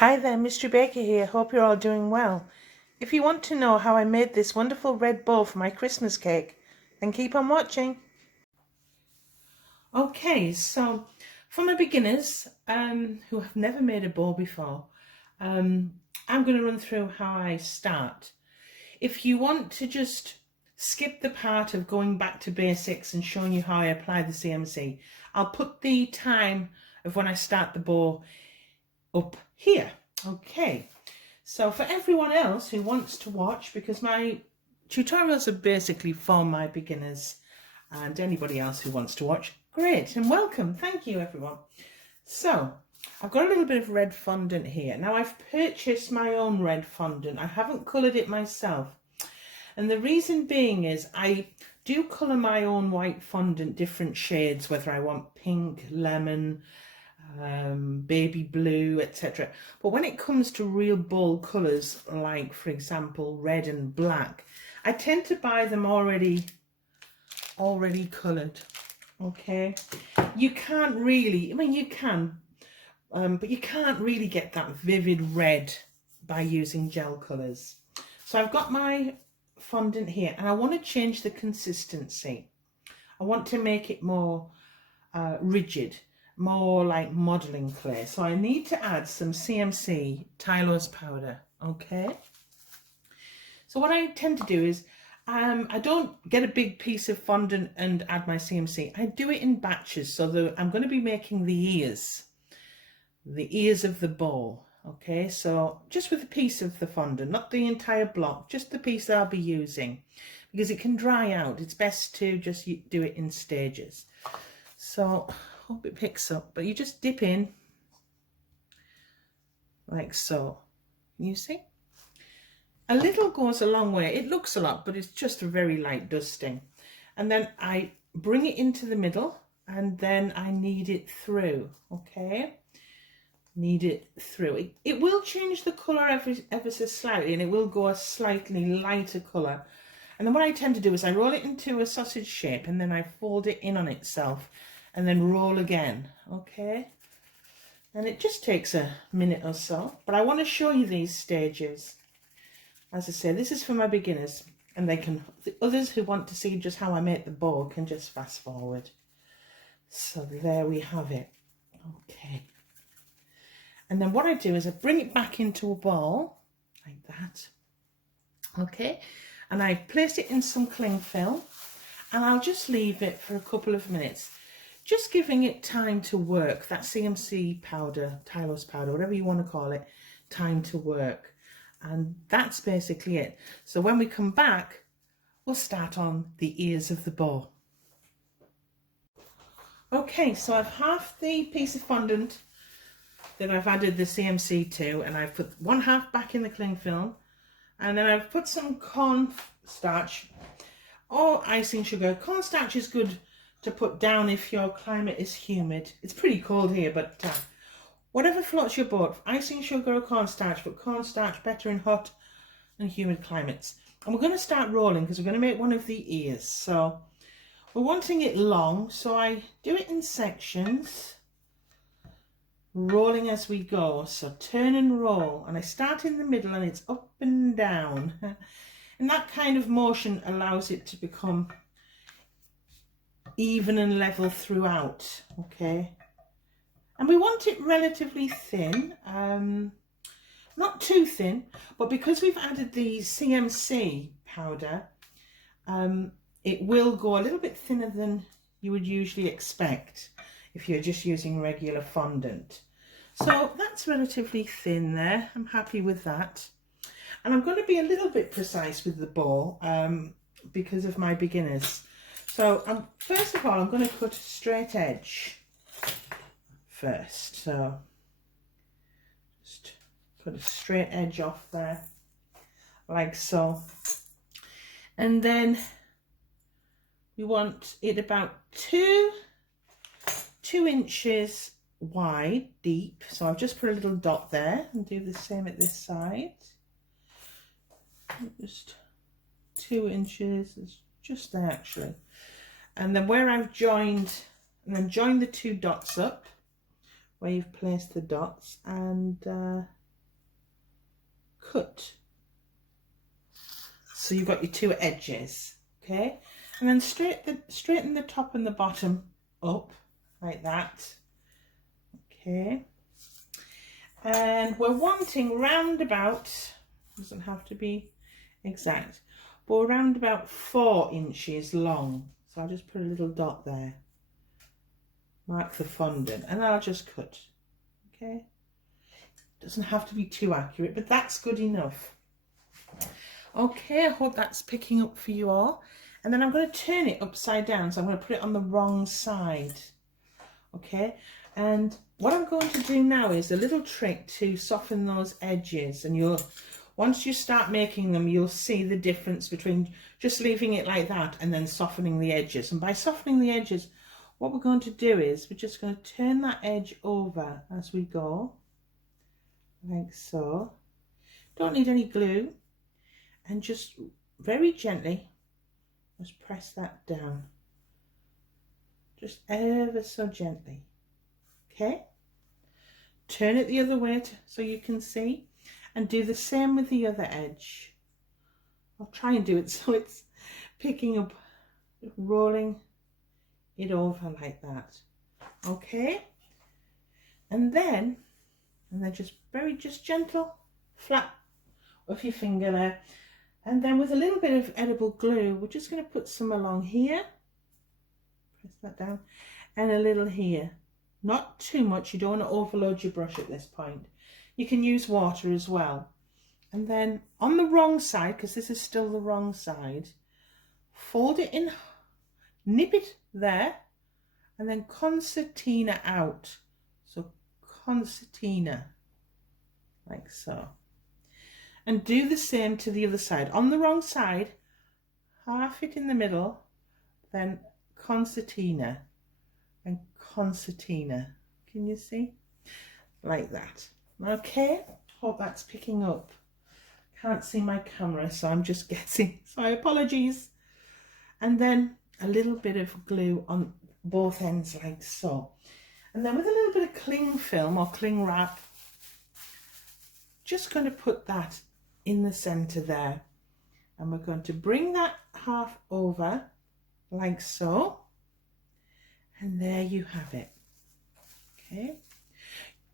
Hi there, Mystery Baker here. Hope you're all doing well. If you want to know how I made this wonderful red bow for my Christmas cake, then keep on watching. Okay, so for my beginners who have never made a bow before, I'm going to run through how I start. If you want to just skip the part of going back to basics and showing you how I apply the CMC, I'll put the time of when I start the bow up here. Okay, so for everyone else who wants to watch, because my tutorials are basically for my beginners and anybody else who wants to watch, great and welcome. Thank you everyone. So I've got a little bit of red fondant here. Now I've purchased my own red fondant. I haven't coloured it myself, and the reason being is I do colour my own white fondant different shades, whether I want pink, lemon, baby blue, etc. But when it comes to real bold colours, like for example red and black, I tend to buy them already coloured. Okay, you can't really, I mean you can, but you can't really get that vivid red by using gel colours. So I've got my fondant here and I want to change the consistency. I want to make it more rigid, more like modelling clay. So I need to add some CMC Tylose powder. Okay, so what I tend to do is I don't get a big piece of fondant and add my CMC. I do it in batches, so that I'm going to be making the ears of the bow. Okay, so just with a piece of the fondant, not the entire block, just the piece that I'll be using, because it can dry out. It's best to just do it in stages. So hope it picks up, but you just dip in like so. You see, a little goes a long way. It looks a lot, but it's just a very light dusting. And then I bring it into the middle and then I knead it through. Okay, knead it through. It will change the colour ever so slightly, and it will go a slightly lighter colour. And then what I tend to do is I roll it into a sausage shape and then I fold it in on itself and then roll again. Okay, and it just takes a minute or so, but I want to show you these stages. As I say, this is for my beginners, and the others who want to see just how I make the bow can just fast forward. So there we have it. Okay, and then what I do is I bring it back into a ball like that. Okay, and I place it in some cling film and I'll just leave it for a couple of minutes, just giving it time to work, that CMC powder, Tylose powder, whatever you want to call it, time to work. And that's basically it. So when we come back, we'll start on the ears of the bow. Okay, so I've half the piece of fondant that I've added the CMC to, and I've put one half back in the cling film, and then I've put some cornstarch or icing sugar. Cornstarch is good to put down if your climate is humid. It's pretty cold here, but whatever floats your boat, icing sugar or cornstarch, but cornstarch better in hot and humid climates. And we're going to start rolling because we're going to make one of the ears. So we're wanting it long, so I do it in sections, rolling as we go. So turn and roll, and I start in the middle and it's up and down. And that kind of motion allows it to become even and level throughout. Okay, and we want it relatively thin, not too thin, but because we've added the CMC powder, it will go a little bit thinner than you would usually expect if you're just using regular fondant. So that's relatively thin there. I'm happy with that. And I'm going to be a little bit precise with the bow because of my beginners. So first of all, I'm going to cut a straight edge first. So just put a straight edge off there, like so. And then we want it about two inches wide, deep. So I've just put a little dot there, and do the same at this side. Just 2 inches, it's just there actually. And then where I've joined, and then join the two dots up where you've placed the dots, and cut. So you've got your two edges, okay? And then straighten the top and the bottom up like that, okay? And we're wanting round about, doesn't have to be exact, but around about 4 inches long. So I'll just put a little dot there, mark the fondant, and I'll just cut, okay? Doesn't have to be too accurate, but that's good enough. Okay, I hope that's picking up for you all. And then I'm going to turn it upside down, so I'm going to put it on the wrong side, okay? And what I'm going to do now is a little trick to soften those edges, and once you start making them, you'll see the difference between just leaving it like that and then softening the edges. And by softening the edges, what we're going to do is we're just going to turn that edge over as we go, like so. Don't need any glue, and just very gently just press that down, just ever so gently, okay? Turn it the other way so you can see, and do the same with the other edge. I'll try and do it so it's picking up, rolling it over like that, okay? And then just just gentle flap of your finger there. And then with a little bit of edible glue, we're just going to put some along here, press that down, and a little here. Not too much, you don't want to overload your brush at this point. You can use water as well. And then on the wrong side, because this is still the wrong side, fold it in, nip it there, and then concertina out. So concertina, like so. And do the same to the other side. On the wrong side, half it in the middle, then concertina and concertina. Can you see? Like that. Okay, hope that's picking up. Can't see my camera, so I'm just guessing. So apologies. And then a little bit of glue on both ends like so. And then with a little bit of cling film or cling wrap, just going to put that in the center there, and we're going to bring that half over like so, and there you have it, okay?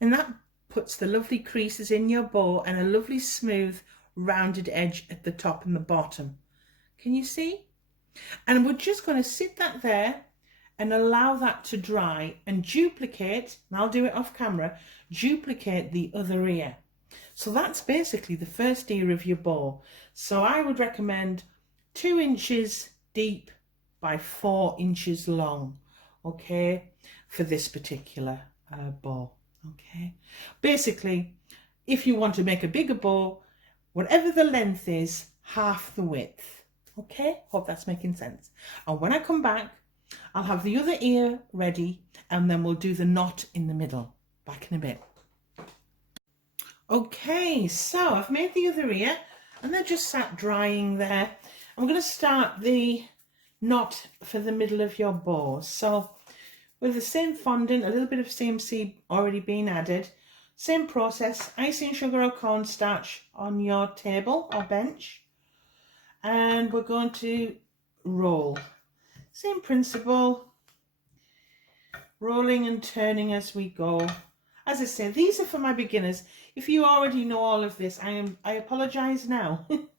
And that puts the lovely creases in your bow and a lovely smooth rounded edge at the top and the bottom. Can you see? And we're just going to sit that there and allow that to dry and duplicate, and I'll do it off camera, duplicate the other ear. So that's basically the first ear of your bow. So I would recommend 2 inches deep by 4 inches long, okay, for this particular bow, okay. Basically, if you want to make a bigger bow, whatever the length is, half the width, okay. Hope that's making sense. And when I come back, I'll have the other ear ready, and then we'll do the knot in the middle. Back in a bit. Okay, so I've made the other ear and they're just sat drying there. I'm going to start the knot for the middle of your bow. So with the same fondant, a little bit of CMC already been added, same process, icing sugar or cornstarch on your table or bench, and we're going to roll. Same principle, rolling and turning as we go. As I say, these are for my beginners. If you already know all of this, I apologize now. But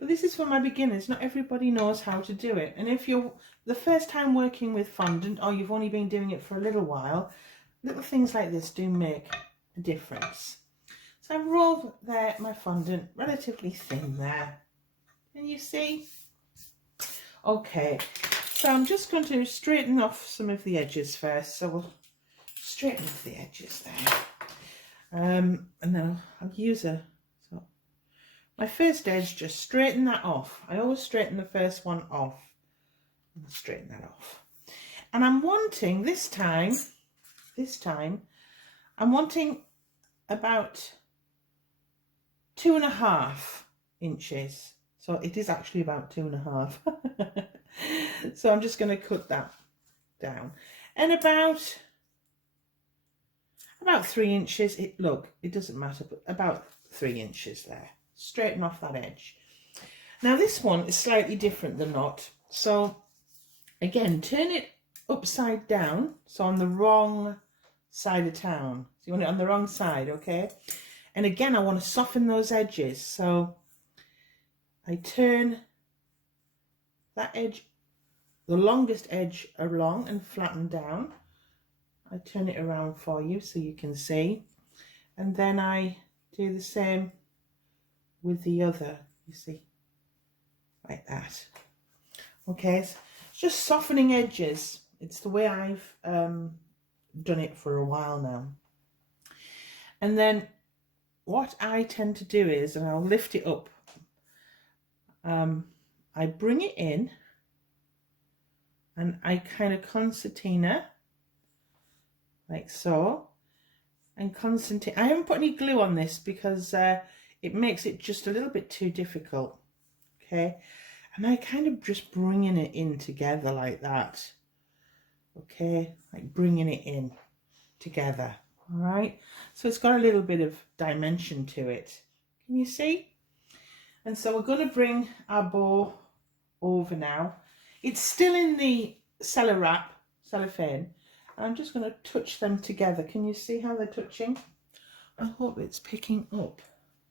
this is for my beginners. Not everybody knows how to do it. And if you're the first time working with fondant, or you've only been doing it for a little while, little things like this do make a difference. So I've rolled there my fondant relatively thin there. Can you see? Okay, so I'm just going to straighten off some of the edges first. So we'll straighten off the edges there, and then I'll use my first edge, just straighten that off. I always straighten the first one off and straighten that off. And I'm wanting this time I'm wanting about 2.5 inches. So it is actually about 2.5. So I'm just going to cut that down, and about about 3 inches. Look, it doesn't matter, but about 3 inches there. Straighten off that edge. Now this one is slightly different than not. So again, turn it upside down. So on the wrong side of town. So you want it on the wrong side, okay? And again, I want to soften those edges. So I turn that edge, the longest edge, along and flatten down. I turn it around for you so you can see. And then I do the same with the other, you see, like that. Okay, it's just softening edges. It's the way I've done it for a while now. And then what I tend to do is, and I'll lift it up, I bring it in and I kind of concertina, like so, and concertina. I haven't put any glue on this because it makes it just a little bit too difficult, okay? And I kind of just bringing it in together like that, okay? Like bringing it in together, all right? So it's got a little bit of dimension to it. Can you see? And so we're going to bring our bow over now. It's still in the cellophane. I'm just going to touch them together. Can you see how they're touching? I hope it's picking up.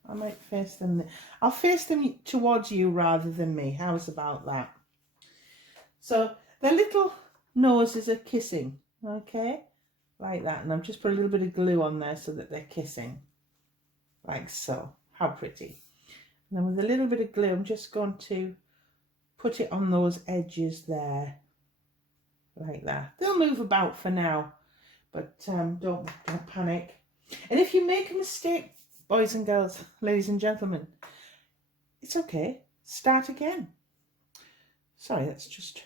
I might face them. I'll face them towards you rather than me. How's about that? So their little noses are kissing, okay? Like that. And I've just put a little bit of glue on there so that they're kissing. Like so. How pretty. And then with a little bit of glue, I'm just going to put it on those edges there. Like that. They'll move about for now, but don't panic. And if you make a mistake, boys and girls, ladies and gentlemen, it's okay. Start again. Sorry, that's just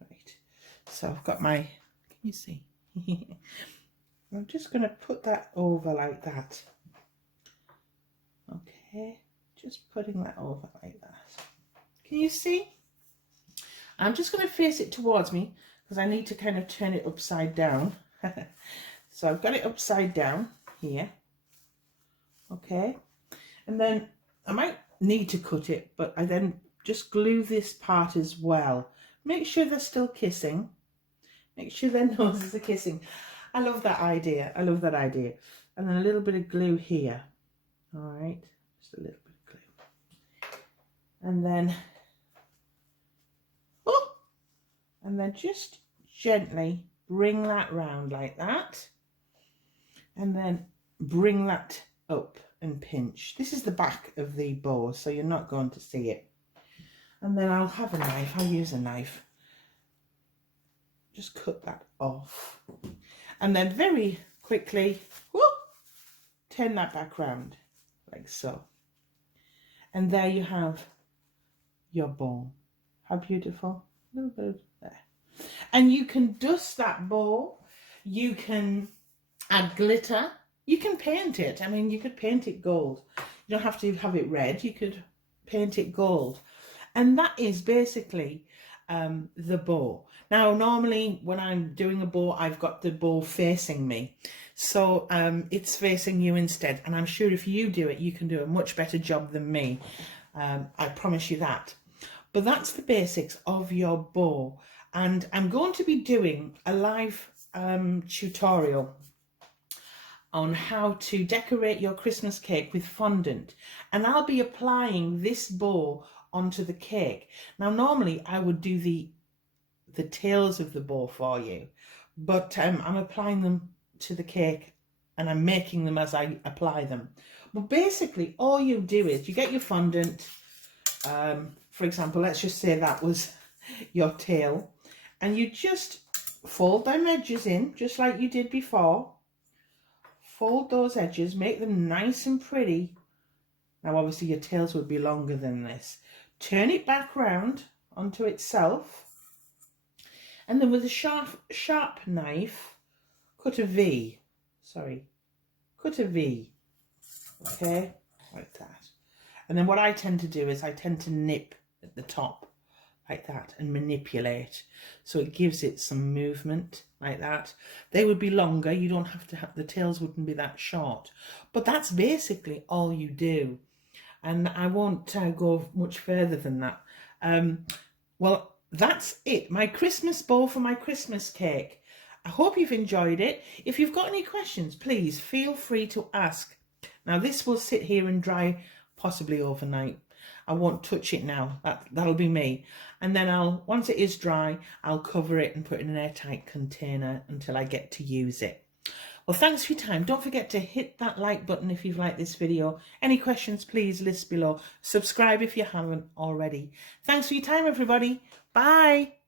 right. So I've got my, can you see? I'm just going to put that over like that. Okay, just putting that over like that. Can you see? I'm just going to face it towards me because I need to kind of turn it upside down. So I've got it upside down here. Okay, and then I might need to cut it, but I then just glue this part as well. Make sure they're still kissing. Make sure their noses are kissing. I love that idea. I love that idea. And then a little bit of glue here. All right, just a little bit of glue. And then, oh, and then just gently bring that round like that. And then bring that up and pinch. This is the back of the bow, so you're not going to see it. And then I'll have a knife. I'll use a knife. Just cut that off. And then very quickly, whoop, turn that back round like so. And there you have your bow. How beautiful. A little bit of there. And you can dust that bow. You can add glitter. You can paint it. I mean, you could paint it gold. You don't have to have it red. You could paint it gold. And that is basically the bow. Now, normally when I'm doing a bow, I've got the bow facing me. So it's facing you instead. And I'm sure if you do it, you can do a much better job than me. I promise you that. But that's the basics of your bow. And I'm going to be doing a live tutorial on how to decorate your Christmas cake with fondant, and I'll be applying this bow onto the cake. Now normally I would do the tails of the bow for you, but I'm applying them to the cake and I'm making them as I apply them. But basically all you do is you get your fondant, for example, let's just say that was your tail, and you just fold them edges in just like you did before. Fold those edges, make them nice and pretty. Now obviously your tails would be longer than this. Turn it back round onto itself, and then with a sharp knife, cut a V. Cut a V. Okay, like that. And then what I tend to do is I tend to nip at the top, like that and manipulate. So it gives it some movement like that. They would be longer. You don't have to have, the tails wouldn't be that short. But that's basically all you do. And I won't go much further than that. Well, that's it. My Christmas bow for my Christmas cake. I hope you've enjoyed it. If you've got any questions, please feel free to ask. Now this will sit here and dry possibly overnight. I won't touch it now. That'll be me. And then once it is dry, I'll cover it and put it in an airtight container until I get to use it. Well, thanks for your time. Don't forget to hit that like button if you've liked this video. Any questions, please list below. Subscribe if you haven't already. Thanks for your time, everybody. Bye.